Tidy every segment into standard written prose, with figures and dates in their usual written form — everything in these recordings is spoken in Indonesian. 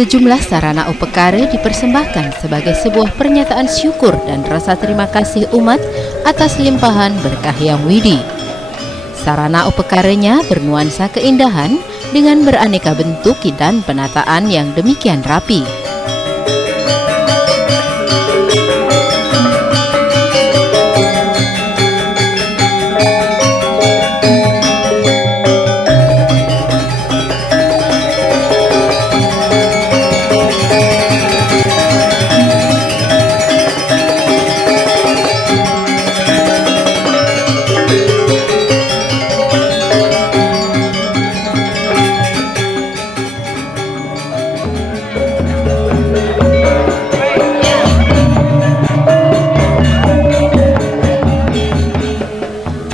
Sejumlah sarana upekara dipersembahkan sebagai sebuah pernyataan syukur dan rasa terima kasih umat atas limpahan berkah Yang Widi. Sarana upekaranya bernuansa keindahan dengan beraneka bentuk dan penataan yang demikian rapi.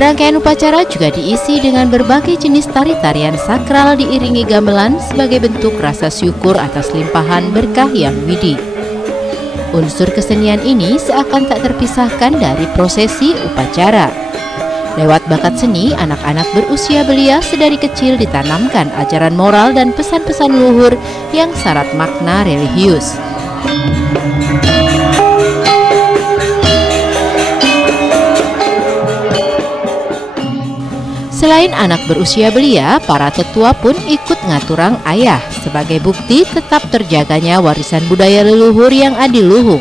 Rangkaian upacara juga diisi dengan berbagai jenis tari-tarian sakral diiringi gamelan sebagai bentuk rasa syukur atas limpahan berkah Yang Widi. Unsur kesenian ini seakan tak terpisahkan dari prosesi upacara. Lewat bakat seni, anak-anak berusia belia sedari kecil ditanamkan ajaran moral dan pesan-pesan luhur yang syarat makna religius. Selain anak berusia belia, para tetua pun ikut ngaturang ayah sebagai bukti tetap terjaganya warisan budaya leluhur yang adiluhung.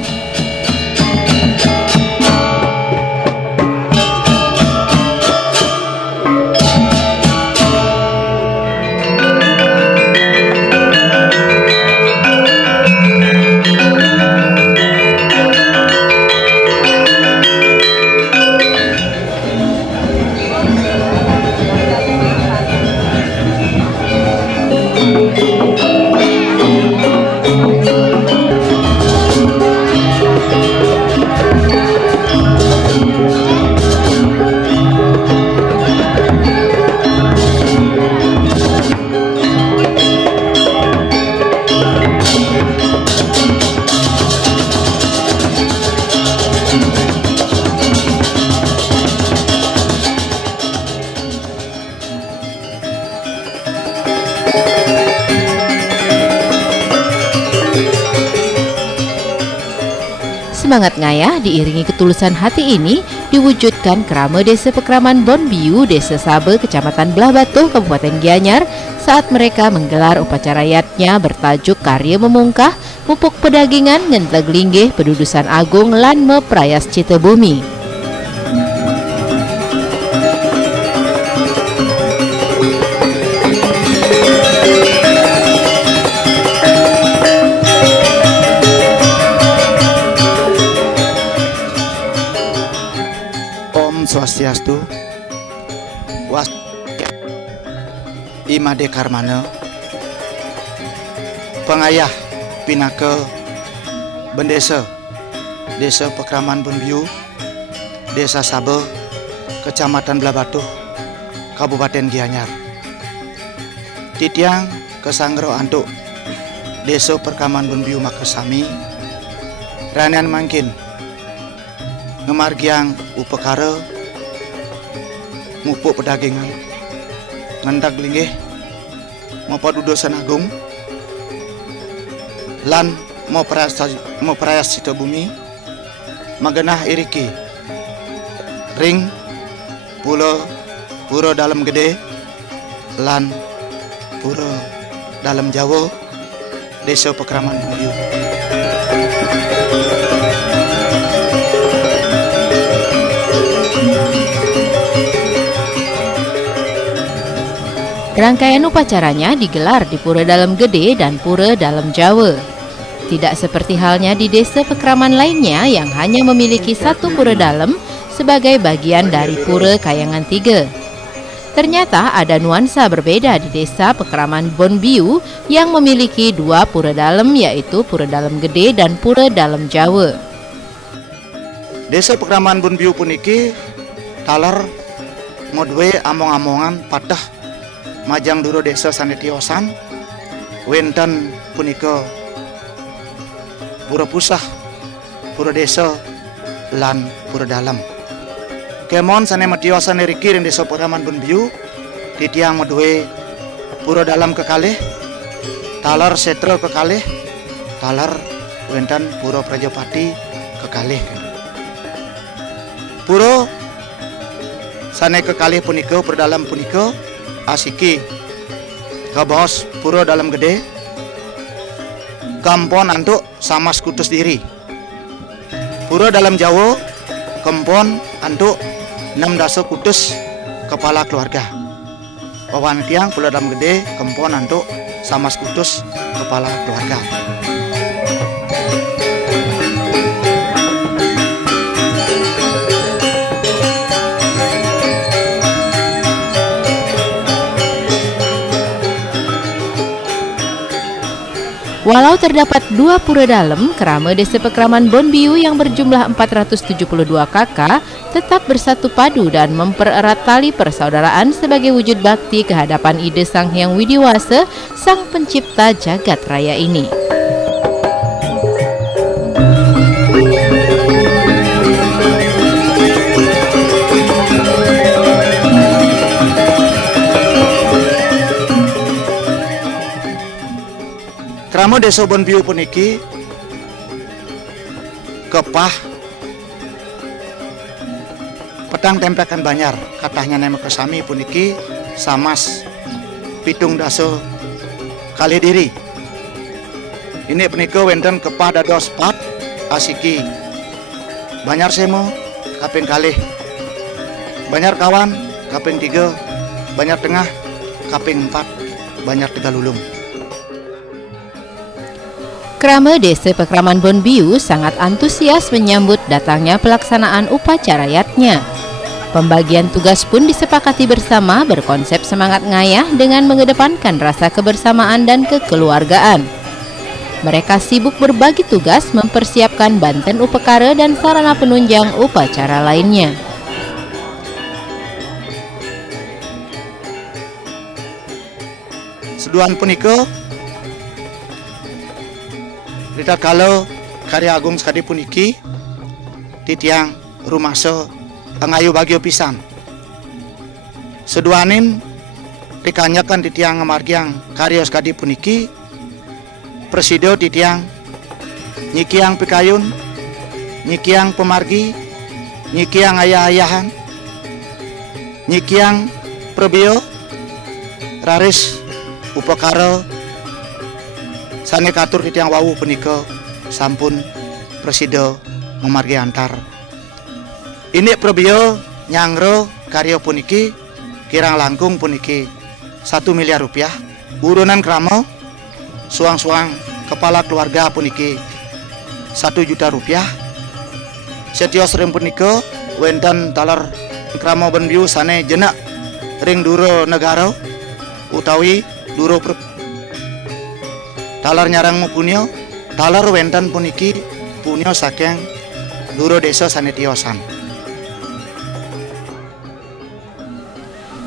Semangat ngayah diiringi ketulusan hati ini diwujudkan kerama Desa Pekraman Bonbiu, Desa Sabe, Kecamatan Belah Batuh, Kabupaten Gianyar saat mereka menggelar upacara yatnya bertajuk Karya Memungkah, Pupuk Pedagingan Ngenteg Linggih Pedudusan Agung lan Meprayas Cita Bumi. Swastiastu, Imade Karmana, Pengayah Pinaka Bendesa, Desa Pekraman Bonbiu, Desa Sabe, Kecamatan Belah Batuh, Kabupaten Gianyar. Titiang Kesanggro Antuk, Desa Pekraman Bonbiu Makasami, Ranian Mangkin, Ngemargiang upekara, Mupuk Pedagingan, Ngendag Linggih, Pedudusan Agung, lan Meprayas Cita Bumi, Magenah Iriki, Ring, Pura Dalam Gede, lan Pura Dalam Jawa, Desa Pekraman Bonbiu. Rangkaian upacaranya digelar di Pura Dalam Gede dan Pura Dalam Jawa. Tidak seperti halnya di desa Pekraman lainnya yang hanya memiliki satu pura dalam sebagai bagian dari Pura Kayangan 3. Ternyata ada nuansa berbeda di desa Pekraman Bonbiu yang memiliki dua pura dalam, yaitu Pura Dalam Gede dan Pura Dalam Jawa. Desa Pekraman Bonbiu puniki taler modwe among-amongan patah Majang Duro Desa Sanetiosan, wenten punika Pura Pusah, Pura Desa, lan Pura Dalam. Kemon sane matiosan niriki ing Desa Pekraman Bonbiu, titiang medue Pura Dalam kekalih, taler setro kekalih, taler wenten Pura Prajapati kekalih. Pura sane kekalih punika perdalam punika asiki kabos pura dalam gede kampon antuk samas kutus diri. Pura dalam Jawa kampon antuk 6 dasa kutus kepala keluarga. Pawan tiang pura dalam gede kampon antuk samas kutus kepala keluarga. Walau terdapat 2 pura dalam, kerama Desa Pekraman Bonbiu yang berjumlah 472 kakak tetap bersatu padu dan mempererat tali persaudaraan sebagai wujud bakti kehadapan ide Sang Hyang Widiwasa, Sang Pencipta Jagat Raya ini. Krama Desa Bonbiu puniki kepah petang tempekan Banyar katahnya nama kesami puniki samas pitung dasa kali diri. Ini punika wenten kepah dados pat asiki Banyar semo kaping kalih, Banyar kawan kaping 3, Banyar tengah kaping 4, Banyar Tegalulung. Krama Desa Pekraman Bonbiu sangat antusias menyambut datangnya pelaksanaan upacara yatnya. Pembagian tugas pun disepakati bersama berkonsep semangat ngayah dengan mengedepankan rasa kebersamaan dan kekeluargaan. Mereka sibuk berbagi tugas mempersiapkan banten upekara dan sarana penunjang upacara lainnya. Seduhan punika Rita kalau karya agung sekali puniki titiang rumasa angayu bagio pisan. Seduanin dikanyakan titiang ngamargiang karya sekali puniki presidio titiang nyikiang pikayun, nyikiang pemargi, nyikiang ayah-ayahan, nyikiang prebio, raris upakara sane katur titiang wawu punika sampun presido memargi antar. Ini probio nyangro karya puniki kirang langkung puniki 1 miliar rupiah. Urunan krama suang-suang kepala keluarga puniki 1 juta rupiah. Setios ring punika wenten taler krama Bonbiu sane jenak ring duro negara utawi duro talar nyarang punyo, talar wenten puniki punyo saking duro desa sanetiosan.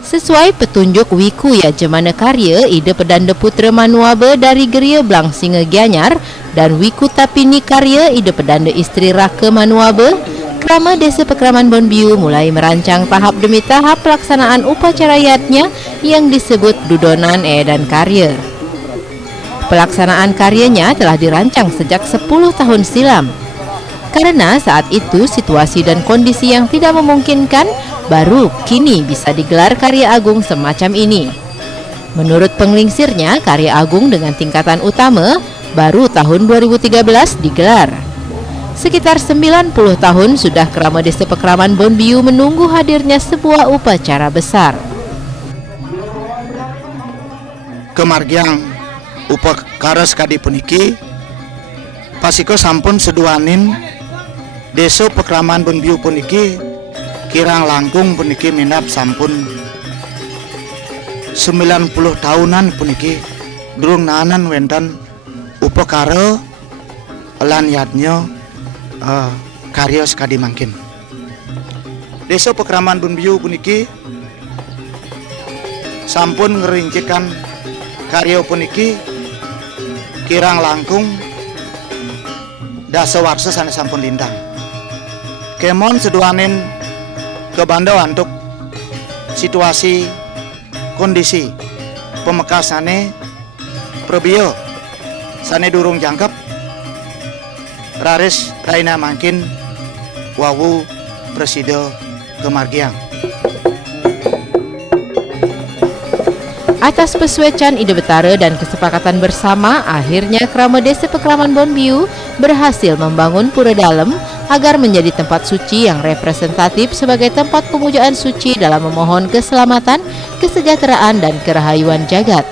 Sesuai petunjuk Wiku Yajemana Karya Ide Pedanda Putra Manuabe dari Geria Blangsinge Gianyar dan Wiku Tapini Karya Ide Pedanda Istri Raka Manuabe, Krama Desa Pekraman Bonbiu mulai merancang tahap demi tahap pelaksanaan upacara yatnya yang disebut Dudonan dan Karya. Pelaksanaan karyanya telah dirancang sejak 10 tahun silam. Karena saat itu situasi dan kondisi yang tidak memungkinkan, baru kini bisa digelar karya agung semacam ini. Menurut penglingsirnya, karya agung dengan tingkatan utama baru tahun 2013 digelar. Sekitar 90 tahun sudah Krama Desa Pekraman Bonbiu menunggu hadirnya sebuah upacara besar. Kemargiang upakara sekadi puniki pasiko sampun seduanin Desa Pekraman Bonbiu puniki kirang langkung puniki minap sampun 90 tahunan puniki durung nanan wenten upakara lan yatnya karya sekadi mangkin. Desa Pekraman Bonbiu puniki sampun ngerincikan karya puniki kirang langkung dasawarsa sanes sampun lintang. Kemon seduanin ke Bandau untuk situasi kondisi pemekasane probio sane durung jangkep raris raina mangkin wawu presido kemargiang. Atas pesuecan ide Betara dan kesepakatan bersama, akhirnya Krama Desa Pekraman Bonbiu berhasil membangun Pura Dalem agar menjadi tempat suci yang representatif sebagai tempat pemujaan suci dalam memohon keselamatan, kesejahteraan, dan kerahayuan jagat.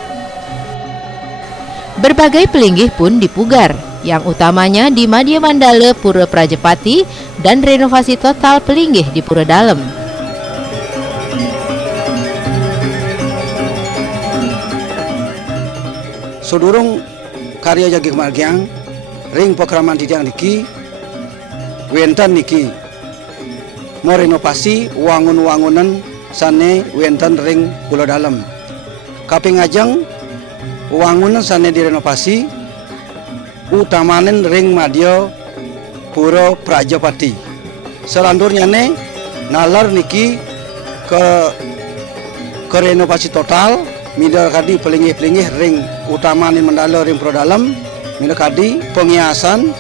Berbagai pelinggih pun dipugar, yang utamanya di Madya Mandala Pura Prajepati dan renovasi total pelinggih di Pura Dalem. Sodurung karya jagi kemargiang ring pekraman titiang niki wenten niki mau renovasi wangun-wangunan sane wenten ring Pulau Dalem. Kaping ajeng wangunan sane direnovasi utamanen ring Madya Pura Prajepati. Selanjutnya ne nalar niki ke renovasi total. Mida kadi pelinggih-pelinggih ring utama ni Mandala ring Pura Dalem, mida kadi penghiasan,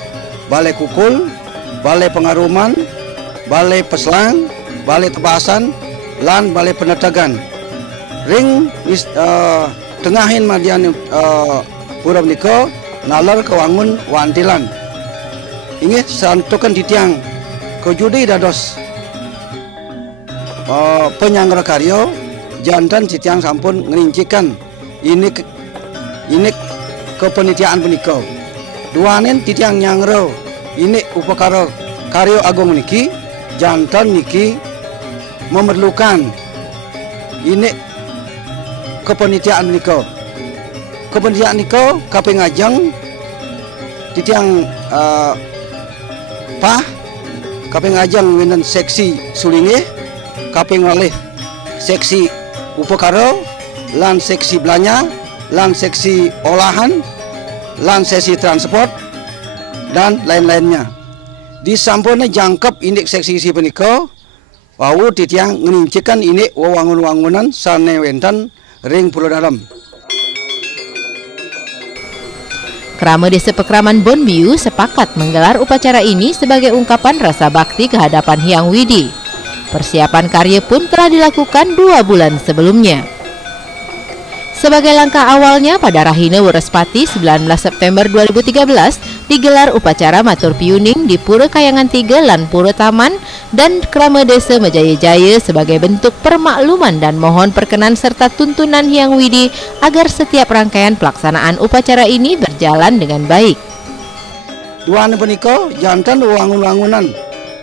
balai kukul, balai pengaruman, balai peslang, balai tebasan, lan balai penetagan. Ring tengahin madian Pura menika nalar kewangun wantilan. Ingat santukan titiang kejudi dados penyangra karyo jantan titiang sampun ngerincikan ini kepenitiaan punika. Duanen titiang nyangro ini upakara karyo agung niki jantan niki memerlukan ini kepenitiaan punika. Kepenitiaan niko kaping ajeng titiang kaping ajeng winen seksi sulingih, kaping oleh seksi upakara, lan seksi belanja, lan seksi olahan, lan seksi transport, dan lain-lainnya. Di sampurna jangkep indek seksi punika, wau titiang ngerincikan indek wangun-wangunan sane wenten ring Pulau Dalem. Krama Desa Pekraman Bonbiu sepakat menggelar upacara ini sebagai ungkapan rasa bakti kehadapan Hyang Widi. Persiapan karya pun telah dilakukan 2 bulan sebelumnya. Sebagai langkah awalnya, pada Rahina Werespati 19 September 2013 digelar upacara matur piuning di Pura Kayangan 3 lan Pura Taman dan Krama Desa Majaya-Jaya sebagai bentuk permakluman dan mohon perkenan serta tuntunan Hyang Widi agar setiap rangkaian pelaksanaan upacara ini berjalan dengan baik. Duaan punika jantan wangun-wangunan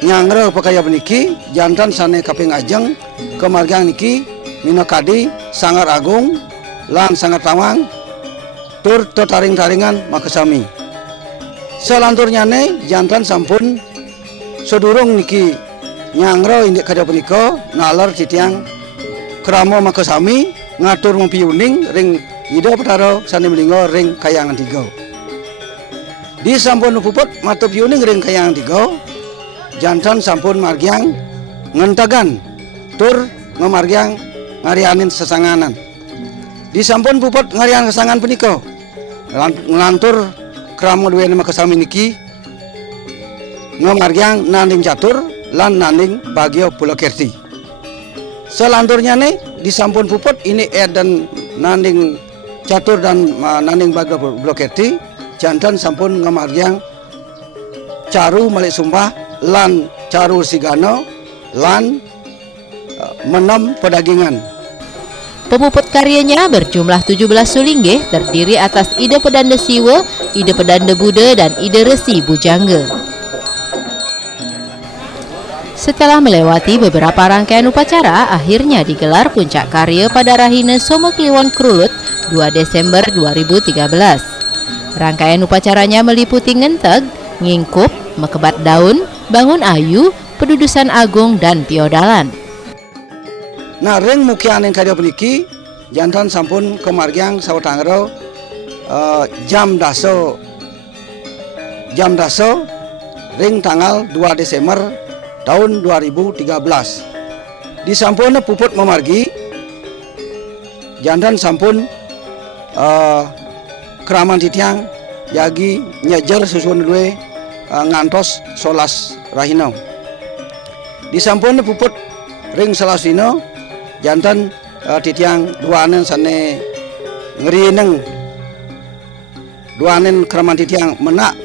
nyangre pakaya beniki jantan sane kaping ajeng kemargiang niki minakadi sangar agung lan sangar tawang tur taring-taringan makasami. Selanturnya ne jantan sampun sedurung niki nyangre indik kada punika nalar titiang krama makasami ngatur mempiuning ring ida petaro sane melinggo ring Kayangan 3. Di sampun puput matur piuning ring Kayangan 3 jantan sampun margiang ngentagan tur ngemargiang ngarianin sesanganan. Di sampun puput ngarian sesangan punika ngelantur krama duweni makasami niki ngemargiang nanding catur lan nanding bagio Pulau Kerti. Selanturnya nih di sampun puput ini dan nanding catur dan nanding bagio Pulau Kerti jantan sampun ngemargiang caru malik sumpah lan caru sigano lan menem pedagingan. Pemuput karyanya berjumlah 17 sulinggih terdiri atas ide pedanda siwa, ide pedanda Buddha, dan ide resi bujangga. Setelah melewati beberapa rangkaian upacara, akhirnya digelar puncak karya pada Rahina Soma Kliwon Krulut 2 Desember 2013. Rangkaian upacaranya meliputi ngenteg, ngingkup, mekebat daun, bangun ayu, pedudusan agung, dan piodalan. Nah, ring mukianin karya puniki jantan sampun kemargiang sawetangro jam daso ring tanggal 2 Desember tahun 2013. Di sampun puput memargi jantan sampun keraman titiang yagi nyajar susun dua ngantos solas rahino. Di sampun puput ring salasino jantan titiang duanen sane ngerineng duanen keraman titiang menak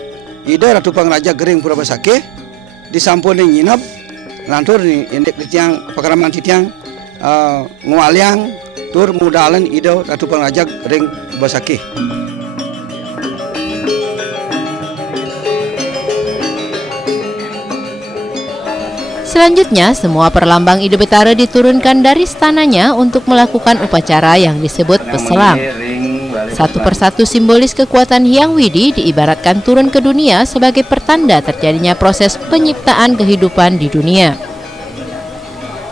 ida Ratu Pangraja Gering Pura Basake di sampun nginep lantur ni indek titiang pakaraman titiang ngualiang tur mudalan ida Ratu Pangraja Gering Basake. Selanjutnya, semua perlambang Ide Betara diturunkan dari istananya untuk melakukan upacara yang disebut peselang. Satu persatu simbolis kekuatan Hyang Widi diibaratkan turun ke dunia sebagai pertanda terjadinya proses penyiptaan kehidupan di dunia.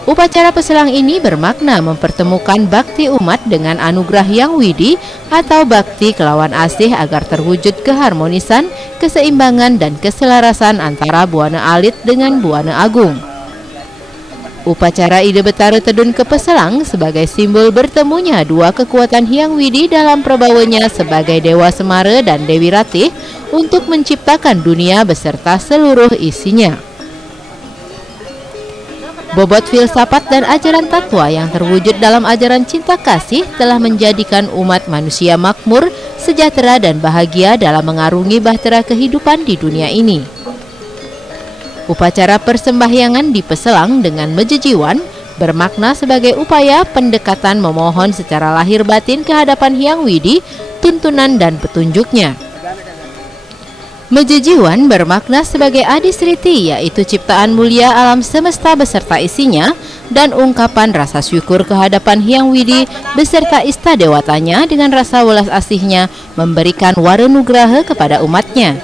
Upacara peselang ini bermakna mempertemukan bakti umat dengan anugerah Hyang Widi atau bakti kelawan asih agar terwujud keharmonisan, keseimbangan, dan keselarasan antara Buana Alit dengan Buana Agung. Upacara Ide Betara Tedun ke Peselang sebagai simbol bertemunya dua kekuatan Hyang Widi dalam perbawanya sebagai Dewa Semara dan Dewi Ratih untuk menciptakan dunia beserta seluruh isinya. Bobot filsafat dan ajaran tatwa yang terwujud dalam ajaran cinta kasih telah menjadikan umat manusia makmur, sejahtera, dan bahagia dalam mengarungi bahtera kehidupan di dunia ini. Upacara persembahyangan di Peselang dengan mejejiwan bermakna sebagai upaya pendekatan memohon secara lahir batin ke hadapan Hyang Widi, tuntunan dan petunjuknya. Mejejiwan bermakna sebagai adisriti, yaitu ciptaan mulia alam semesta beserta isinya, dan ungkapan rasa syukur ke hadapan Hyang Widi beserta ista dewatanya dengan rasa welas asihnya memberikan warenugraha kepada umatnya.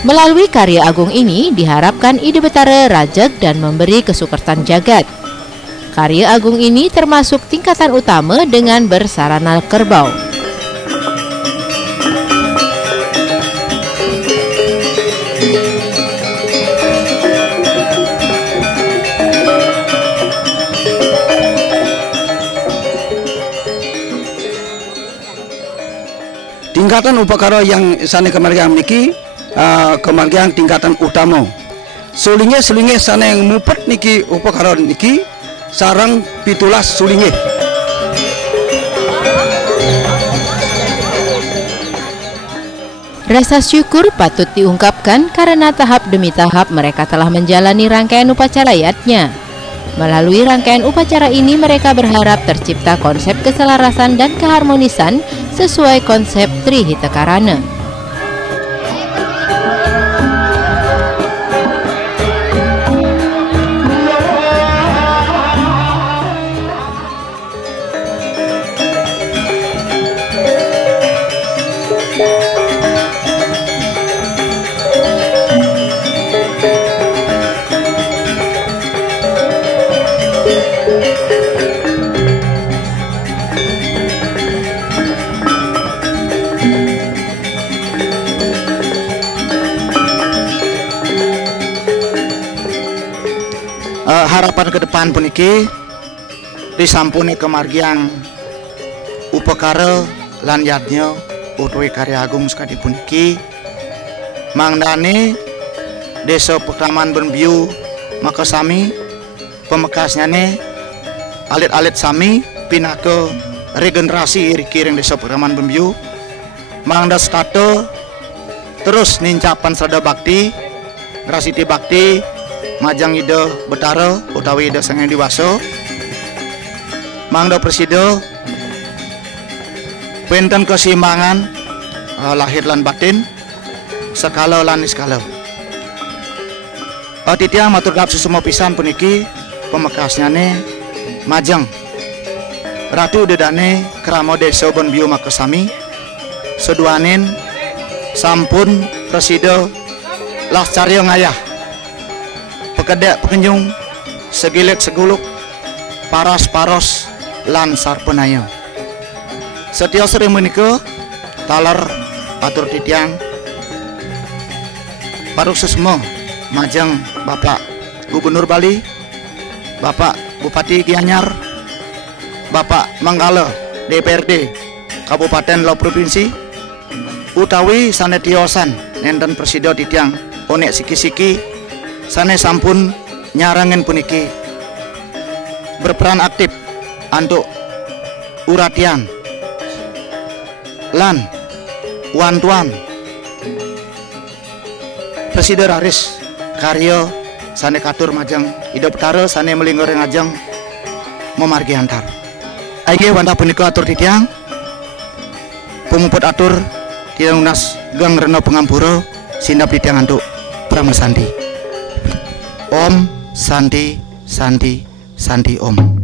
Melalui karya agung ini diharapkan Ide Betara rajeg dan memberi kesukertan jagat. Karya agung ini termasuk tingkatan utama dengan bersarana kerbau. Tingkatan upakara yang sane kemargian niki kemargian tingkatan utama. Sulinge sana yang mupet niki upakara niki sarang pitulas sulinge. Rasa syukur patut diungkapkan karena tahap demi tahap mereka telah menjalani rangkaian upacara yatnya. Melalui rangkaian upacara ini mereka berharap tercipta konsep keselarasan dan keharmonisan sesuai konsep Trihitakarana. Harapan ke depan puniki disampuni kemargian upakara lan yatnya utawi karya agung sekali puniki mangdani desa Pekraman Benbiu Makasami pemekasnya nih alit-alit sami pinaka regenerasi iri-kiring desa Pekraman Benbiu mangda stata terus nincapan sada bakti grasiti bakti majang Ide Betara utawi Ide Sang Hyang Diwasa mangda presida wenten keseimbangan lahir lan batin skala lan niskala Titiang matur gap susumo pisan puniki pemekasnyane Majeng Ratu Dedane Kramo Desa Bon Biu Makesami seduanin sampun presido lah caryo ngayah pekedek pengunjung segilek seguluk paros-paros lan sarpenayo setio sering menika taler atur titiang paruk sesmo Majeng Bapak Gubernur Bali, Bapak Bupati Gianyar, Bapak Manggala DPRD Kabupaten Lau Provinsi, utawi sane tiosan nenten presido titiang onek siki-siki sane sampun nyarangen puniki berperan aktif untuk uratian lan wantuan Presiden Raris Karyo sane katur Majeng hidup taro sane melinggor ngajeng memargi antar aige wantah punika atur titiang pumumput atur tiang unas gang reno pengampuro sindap titiang antuk Prama Santi Om Santi Santi Santi Om.